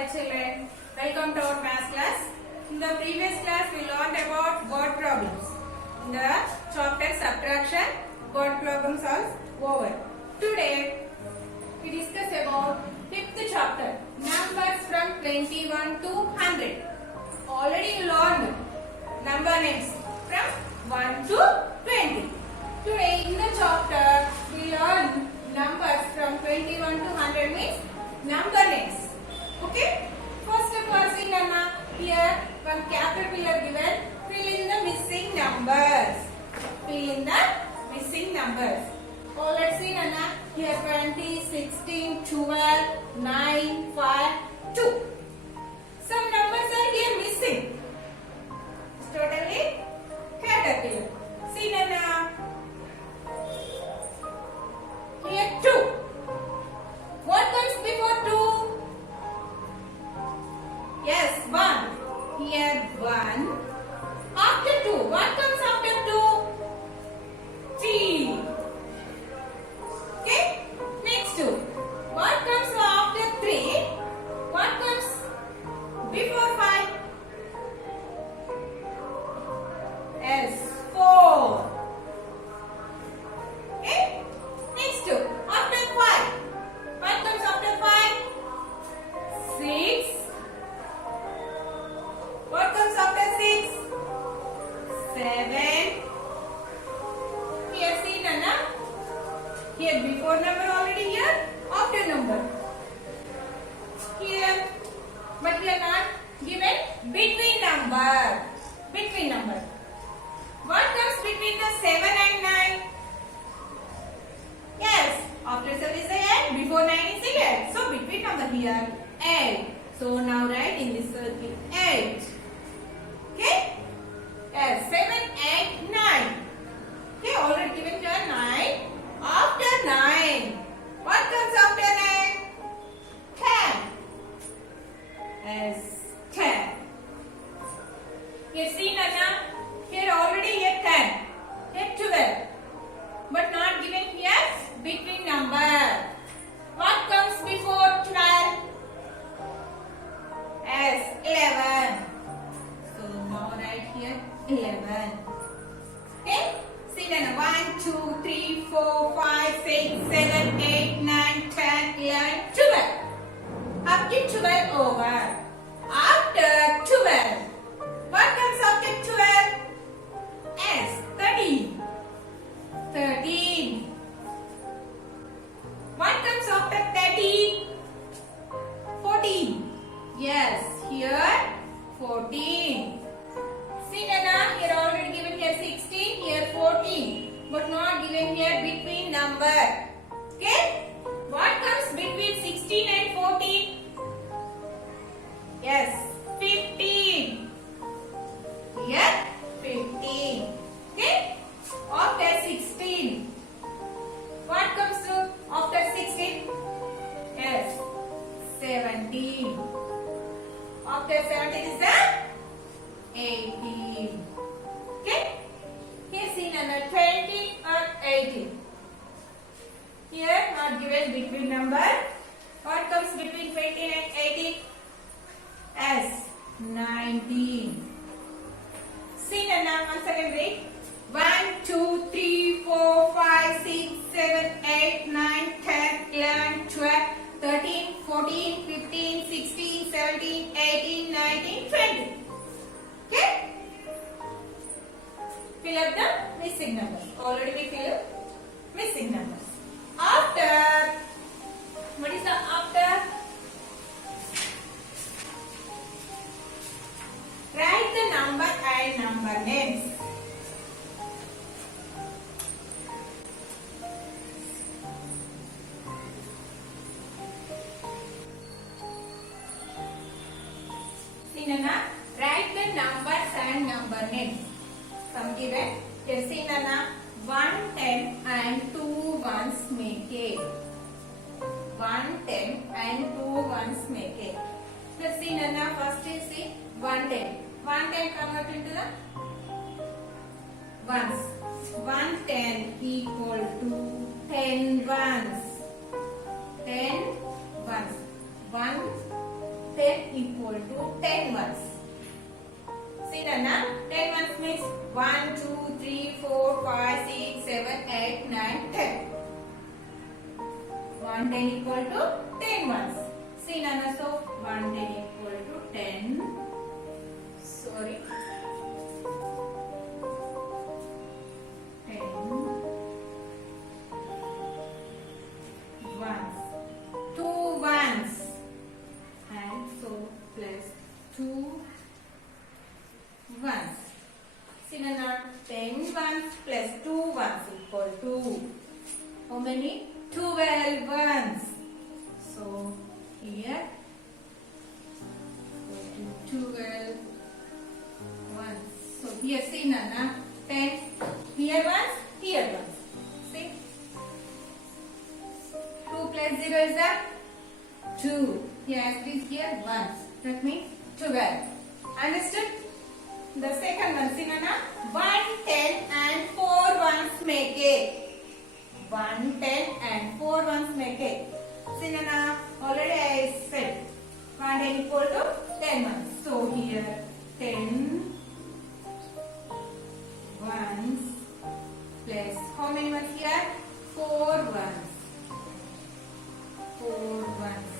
Hi children, welcome to our math class. In the previous class we learned about word problems. In the chapter subtraction, word problems are over. Today we discuss about 5th chapter, numbers from 21 to 100. Already you learned number names from 1 to 20. Today in the chapter we learn numbers from 21 to 100 means number names. Okay? First of all, see Nana, here one caterpillar given. Fill in the missing numbers. Fill in the missing numbers. Oh, let's see Nana. Here 20, 16, 12, 9, 5, 2. Some numbers are here missing. It's totally caterpillar. See Nana. Here 2. What comes before 2? Yes, 1. Here 1. After 2. What comes after 2? 3. Okay? Next 2. What comes after 3? What comes before 5? Yes, 4. Okay? Next 2. After 5. What comes after 5? 6. What comes after 6? 7. Here see Nana. Here before number already here. After number. Here. But we are not given between number. Between number. What comes between the 7 and 9? Yes. After 7 is the 8. Before 9 is the 8. So between number here 8. So now write in this circle 8. Okay? Yes, 7, 8, 9. Okay, already given here 9. After 9. What comes after 9? 10. Yes, 10. Here see Nana. Here already here 10. Here 12. But not given here between number. What comes before 12? Yes, 11. So now write here 11. Okay? See then 1, 2, 3, 4, 5, 6, 7, 8, 9, 10, 11, 12. Up to 12 over. After 12. What comes after 12? Yes, 13. 13. What comes after 13? 14. Yes, here 14. See Nana, here already given here 16, here 14. But not given here between number. Okay? What comes between 16 and 14? Yes, 15. Here 15. Okay? After 16. What comes to after 16? Yes, 17. After 17 is the 18. Okay? Here see number 20 or 18. Here not given between number. What comes between 20 and 18? S. 19. See Nana, once again read. 1, 2, 3, 4, 5, 6, 7, 8, 9, 10, 11, 12, 13, 14, 15, 16, 17, 18, 19, 20. Okay? Fill up the missing numbers. Already we fill up missing numbers. After, what is the after? Write the number and number names. See Nana, write the numbers and number names. Some given. Here see Nana, 1, 10 and 2 ones make 8. 1, 10 and 2 ones make 8. Here see Nana, first is see 1, 10. 1, 10 convert into the ones. 1, 10 equal to 10 ones. 10 ones. 1, 10 equal to 10 ones. See Nana, 10 ones means 1, 2, 3, 4, 5, 6, 7, 8, 9, 10. 1 10 equal to 10 ones. See Nana, so 1 10 equal to 10. Sorry. 10 ones. 2 ones. And so plus 2 ones. See Nana, 10 ones plus 2 ones equal to how many? 12 ones. So here 12 ones. So here see Nana, 10 here ones, here ones. See 2 plus 0 is a 2. Here is here ones. That means 12. Understood? The second one, see Nana, 1, 10 and 4 ones make it. 1, 10 and 4 ones make it. See Nana, already I said 1 10 equal to 10 ones. So here 10 ones plus how many ones here? 4 ones. 4 ones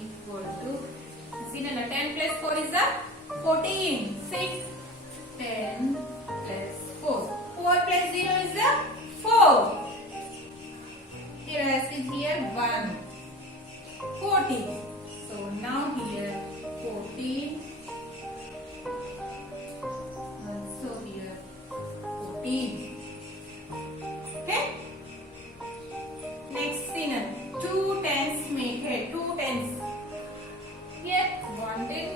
equal to, see Nana, 10 plus 4 is a 14. 6. 10 plus 4. 4 plus 0 is a 4. Here as is here 1. 14. So now here 14. Also here 14. Okay. Next synonym. 2 tens make it. 2 tens. Here 1 10.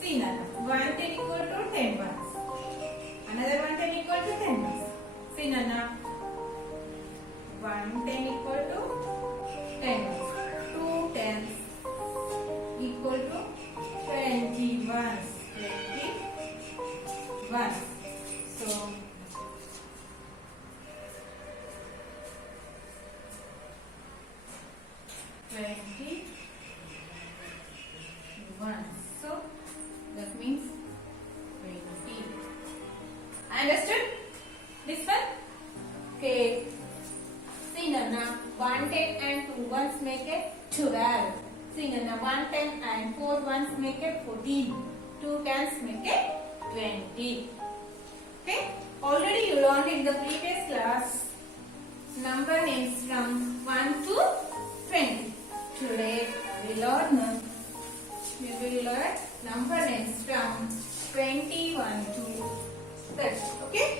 See now. 1 10 equal to 10 ones. Another 1 10 equal to 10 ones. See now. 1 10 equal to 10 ones. 2 tens equal to 20 ones. 20 ones. So 20 ones. So that means 20. Understood? This one? Okay. See Nana, 1 10 and 2 ones make it 12. See Nana, 1 10 and 4 ones make it 14. 2 tens make it 20. Okay? Already you learned in the previous class number names from 1 to 20. Today we will learn number names from 21 to 30. Okay?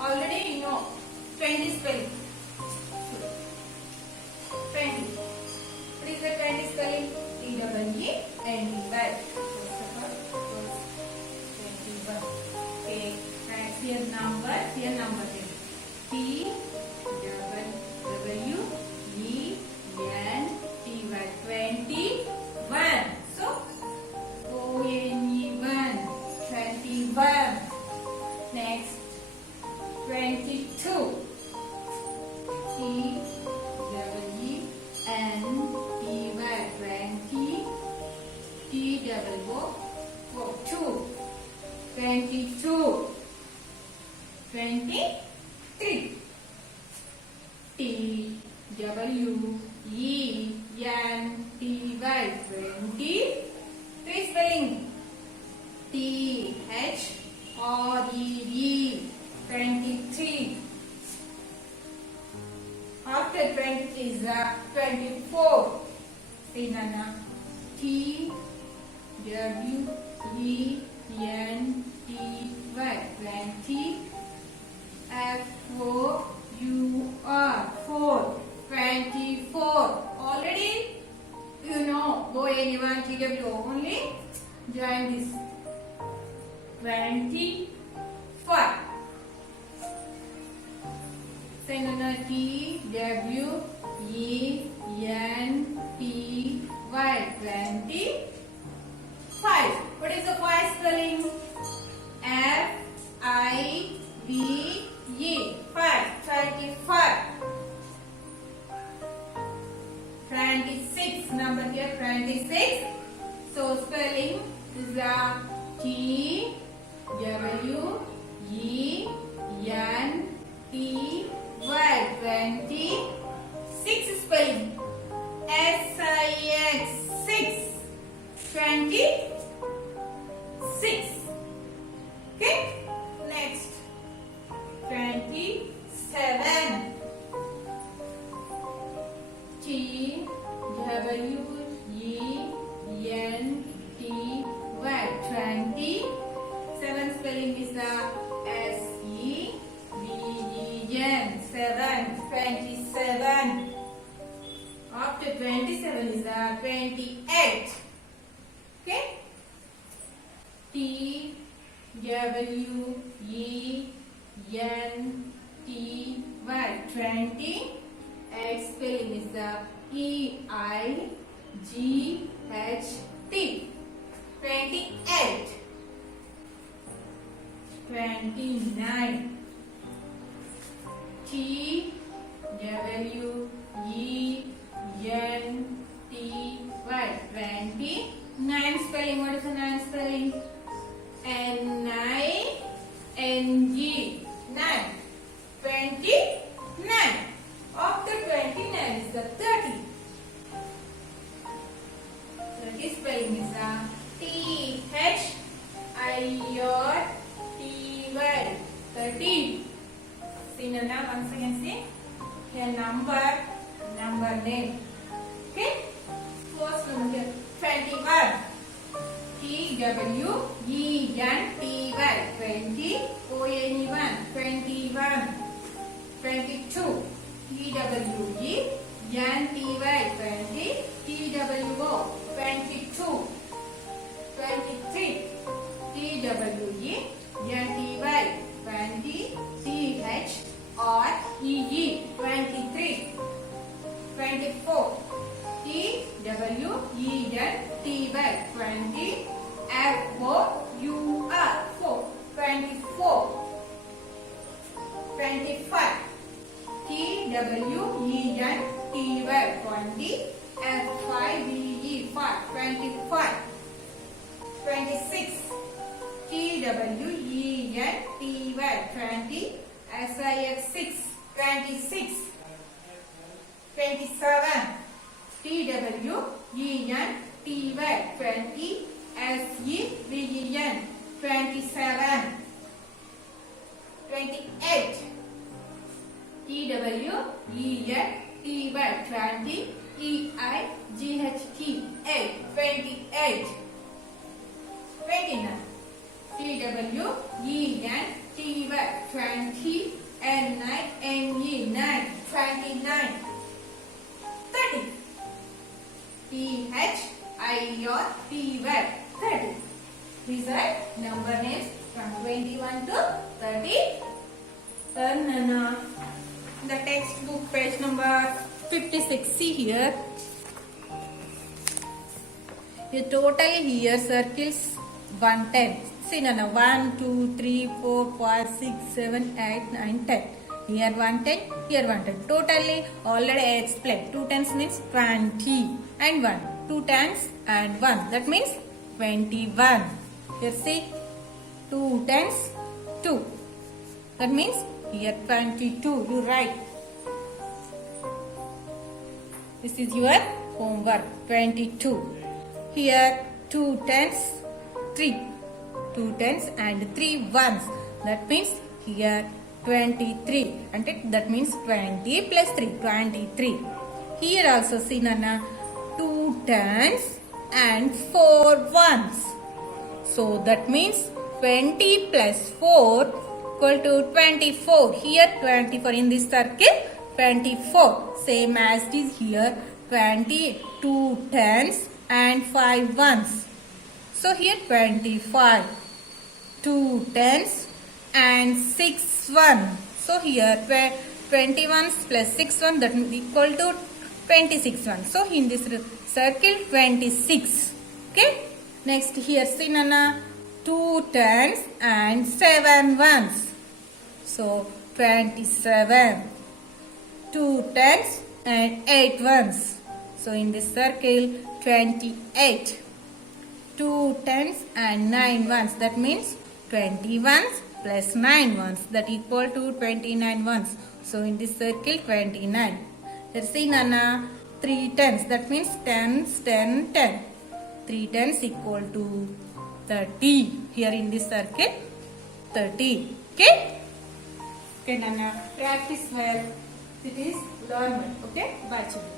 Already you know 20 spelling. 20. What is the 20 spelling? T-W-E-N-D-Y. First of all, 21. Okay. Right. Here number 10. T-W-E-N-T-Y. 21. So, O-N-E-1. 21. Next. 22. T-W-E-N-T-Y. 20. T-W-O-2. 22. 23. T-W-E-N-T-Y. 23 spelling. T-H-R-E-D. 23. After 20 is 24. See Nana. T-W-E-N-T-Y. 20. F-O-U-R. 4. 24. Already you know. Go anyone T-W. Only join this. 25. 27. After 27 is the 28. Okay? T W E N T Y 20. Spelling is the EIGHT. 28. 29. T W E N T Y 29. Spelling. What is the 9 spelling? N-I-N-G. 9. 29. After 29 is the 30. 30 spelling is the T-H-I-R-T-Y. 30. See now, once again see. Here number name. Okay? First number here. 21. T-W-E-N-T-Y. 20. O-N-E-1. 21. 22. T-W-E-N-T-Y. 20. T-W-O. 22. 23. T-W-E-N-T-Y. 20. T-H-R-E-E. 23. 24. T-W-E-N-T-Y. 20. F-O-U-R. 4. 24. 25. T-W-E-N-T-Y. 20. F-I-V-E. 5. 25. 26. T-W-E-N-T-Y. 20. S-I-X. 6. 26. 27. T-W-E-N-T-Y. 20. S-E-V-E-N. 27. 28. T-W-E-N-T-Y. 20. E-I-G-H-T. 8. 28. 29. T-W-E-N-T-Y. 20. N-I-N-E. 9. 29. 30. T-H-I-R-T-Y. 30. These are number names from 21 to 30. Turn the textbook page number 56. See here. You totally here circles 110. See Nana, 1, 2, 3, 4, 5, 6, 7, 8, 9, 10. Here 110, here 110. Totally already I explained. 2 tens means 20 and 1. 2 tens and 1. That means 21. Here see 2 tens, 2. That means here 22. You write. This is your homework. 22. Here 2 tens, 3. 2 tens and 3 ones. That means here 23. And that means 20 plus 3. 23. Here also see Nana 2 tens and 4 ones. So that means 20 plus 4 equal to 24. Here 24 in this circle 24. Same as it is here 22 tens and 5 ones. So here 25. 2 tens and 6 1. So here 21 plus 6 1 that is equal to 26 1. So in this circle 26. Okay. Next here see Nana 2 tens and 7 ones. So 27. 2 tens and 8 ones. So in this circle 28. 2 tens and 9 ones. That means 20 ones plus 9 ones. That equal to 29 ones. So in this circle 29. Let's see Nana 3 tens. That means 10s, 10, 10. 3 tens equal to 30. Here in this circle 30. Okay? Okay Nana. Practice well. It is learn well. Okay? Bye children.